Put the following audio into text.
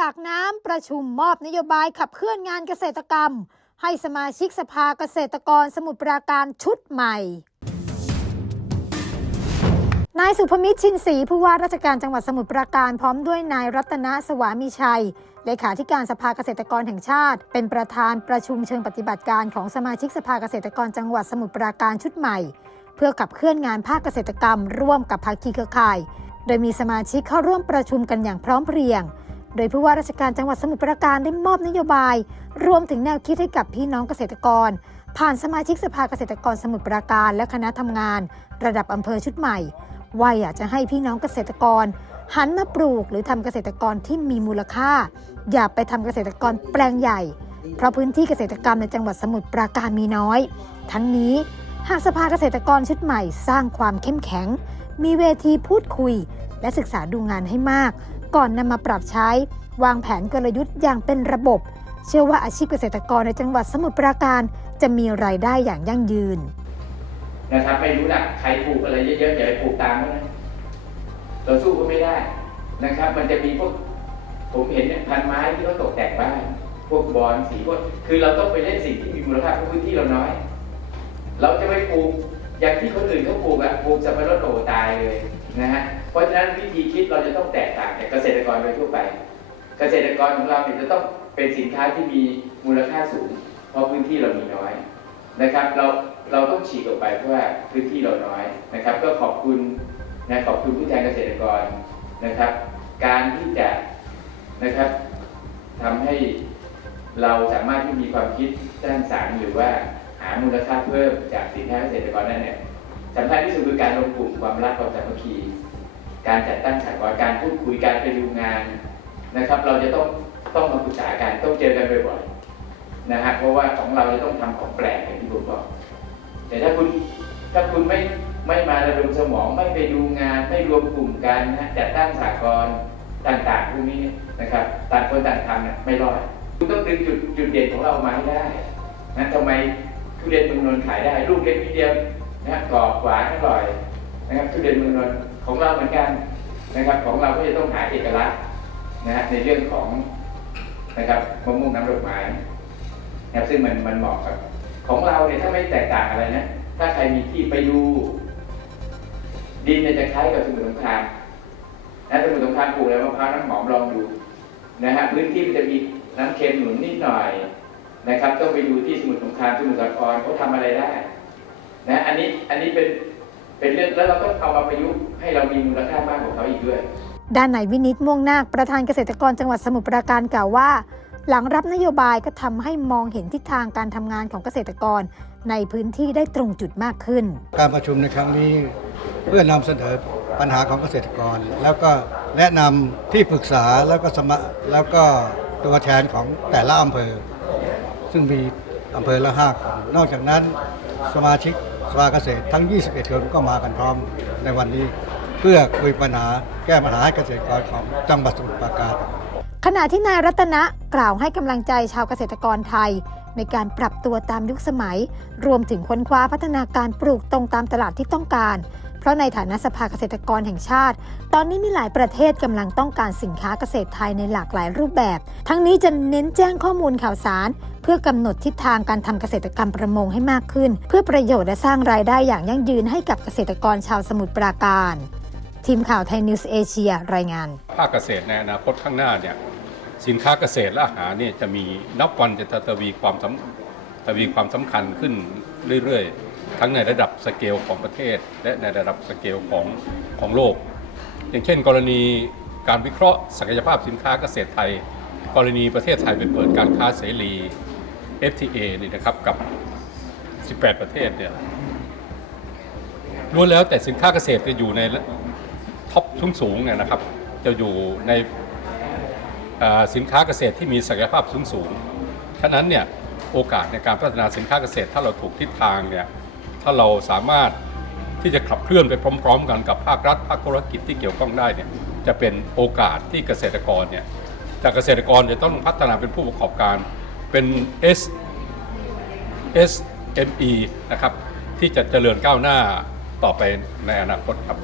ปากน้ำประชุมมอบนโยบายขับเคลื่อนงานเกษตรกรรม ให้สมาชิกสภาเกษตรกรสมุทรปราการชุดใหม่นายสุภมิตรชินศรีผู้ว่าราชการจังหวัดสมุทรปราการพร้อมด้วยนายรัตนสวามีชัยเลขาธิการสภาเกษตรกรแห่งชาติ เป็นประธานประชุมเชิงปฏิบัติการของสมาชิกสภาเกษตรกรจังหวัดสมุทรปราการชุดใหม่ เพื่อขับเคลื่อนงานภาคเกษตรกรรม ร่วมกับภาคีเครือข่าย โดยมีสมาชิกเข้าร่วมประชุมกันอย่างพร้อมเพรียง โดยผู้ว่าราชการจังหวัดสมุทรปราการได้มอบนโยบาย รวมถึงแนวคิดให้กับพี่น้องเกษตรกร ผ่านสมาชิกสภาเกษตรกรสมุทรปราการและคณะทำงาน ระดับอำเภอชุดใหม่ว่าอยากจะให้พี่น้องเกษตรกร หันมาปลูกหรือทำเกษตรกรที่มีมูลค่า อย่าไปทำเกษตรกรแปลงใหญ่ เพราะพื้นที่เกษตรกรรมในจังหวัดสมุทรปราการมีน้อย ทั้งนี้หากสภาเกษตรกรชุดใหม่ สร้างความเข้มแข็ง มีเวทีพูดคุย และศึกษาดูงานให้มาก ก่อนนำมาปรับใช้ วางแผนกลยุทธ์อย่างเป็นระบบ เชื่อว่าอาชีพเกษตรกรในจังหวัดสมุทรปราการจะมีรายได้อย่างยั่งยืนนะครับไม่รู้นะใครปลูกอะไรเยอะๆอย่าไปปลูกตามนะเราสู้ก็ไม่ได้นะครับ มันจะมีพวกผมเห็นเนี่ยพันไม้ที่เขาตกแต่งบ้านพวกบอลสีพวกคือเราต้องไปเล่นสิ่งที่มีมูลค่าเพราะพื้นที่เราน้อย เราจะไปปลูกอย่างที่คนอื่นเขาปลูกอะปลูกสับปะรดโอตายเลยนะฮะ เพราะฉะนั้นวิธีคิดเราจะต้องแตกต่างจากเกษตรกรโดยทั่วไป เกษตรกรของเราเนี่ยจะต้องเป็นสินค้าที่มีมูลค่าสูง เพราะพื้นที่เรามีน้อยนะครับ เราเราต้องฉีกออกไปเพราะว่าพื้นที่เราน้อยนะครับ ก็ขอบคุณนะขอบคุณผู้แทนเกษตรกรนะครับ การที่จะนะครับทำให้เราสามารถที่มีความคิดสร้างสรรค์หรือว่าหามูลค่าเพิ่มจากสินค้าเกษตรกรนั่นเนี่ยสำคัญที่สุดคือการรวมกลุ่มความรักความสามัคคี การจัดตั้งสหกรณ์การพูดคุยการไปดูงานนะครับ เราจะต้องต้องมาปรึกษากันต้องเจอกันบ่อยๆนะฮะเพราะว่าของเราจะต้องทำของแปลกอย่างที่ผมบอกแต่ถ้าคุณถ้าคุณไม่ไม่มาระดมสมองไม่ไปดูงาน ไม่รวมกลุ่มกันนะจัดตั้งสากลต่างๆพวกนี้นะครับต่างคนต่างทำเนี่ยไม่รอดคุณต้องดึงจุดจุดเด่นของเรามาให้ได้นะทำไมทุเรียนเมืองนขายได้ลูกเล็กนิดเดียวนะกรอบหวานอร่อย ของเราเหมือนกันนะครับของเราก็จะต้องหาเอกลักษณ์นะฮะในเรื่องของนะครับมะม่วงน้ำดอกไม้นะครับซึ่งมันมันเหมาะกับของเราเนี่ยถ้าไม่แตกต่างอะไรนะ ถ้าใครมีที่ไปดู ดินเนี่ยจะคล้ายกับสมุทรสงครามนะสมุทรสงครามปลูกแล้วมะพร้าวน้ำหอมลองดูนะฮะพื้นที่มันจะมีน้ำเค็มหนุนนิดหน่อยนะครับต้องไปดูที่สมุทรสงครามสมุทรสาครเขาทำอะไรได้นะอันนี้อันนี้เป็น เป็นเรื่องแล้วเราต้องเอามาประยุกต์ให้เรามีมูลค่ามากกว่าเขาอีกด้วย ด้านนายวินิตม่วงนาคประธานเกษตรกรจังหวัดสมุทรปราการกล่าวว่า หลังรับนโยบายก็ทำให้มองเห็นทิศทางการทำงานของเกษตรกรในพื้นที่ได้ตรงจุดมากขึ้น การประชุมในครั้งนี้เพื่อนำเสนอปัญหาของเกษตรกร แล้วก็แนะนำที่ปรึกษาแล้วก็สมะแล้วก็ตัวแทนของแต่ละอำเภอ ซึ่งมีอำเภอละห้าคนนอกจากนั้นสมาชิก สภาเกษตรทั้ง 21 คนก็มากันพร้อมในวันนี้ เพื่อคุยปัญหาแก้ปัญหาให้เกษตรกรของจังหวัดสมุทรปราการ ขณะที่นายรัตนะกล่าวให้กำลังใจชาวเกษตรกรไทย ในการปรับตัวตามยุคสมัย รวมถึงค้นคว้าพัฒนาการปลูกตรงตามตลาดที่ต้องการ เพราะในฐานะสภาเกษตรกรแห่งชาติ ตอนนี้มีหลายประเทศกำลังต้องการสินค้าเกษตรไทยในหลากหลายรูปแบบ ทั้งนี้จะเน้นแจ้งข้อมูลข่าวสาร เพื่อกำหนดทิศทางการทำเกษตรกรรมประมงให้มากขึ้น เพื่อประโยชน์และสร้างรายได้อย่างยั่งยืนให้กับเกษตรกรชาวสมุทรปราการ ทีมข่าวไทยนิวส์เอเชียรายงาน ภาคเกษตรในอนาคตข้างหน้าเนี่ยสินค้าเกษตรและอาหารเนี่ยจะมีนับวันจะทวีความสำทวีความสำคัญขึ้นเรื่อยๆ ทั้งในระดับสเกลของประเทศ และในระดับสเกลของของโลก อย่างเช่น กรณีการวิเคราะห์ศักยภาพสินค้าเกษตรไทย กรณีประเทศไทยไปเปิดการค้าเสรี FTA นี่นะครับกับ 18 ประเทศเนี่ยล้วนแล้วแต่สินค้าเกษตรจะอยู่ใน ท็อปสูงเนี่ยนะครับ จะอยู่ในสินค้าเกษตรที่มีศักยภาพสูงสูงฉะนั้นเนี่ยโอกาสในการพัฒนาสินค้าเกษตร ถ้าเราถูกทิศทางเนี่ยถ้าเราสามารถที่จะขับเคลื่อนไปพร้อม ๆ กันกับภาครัฐภาคธุรกิจที่เกี่ยวข้องได้เนี่ยจะเป็นโอกาสที่เกษตรกรเนี่ยจากเกษตรกรจะต้องพัฒนาเป็นผู้ประกอบการเป็น S SME นะครับที่จะเจริญก้าวหน้าต่อไปในอนาคตครับ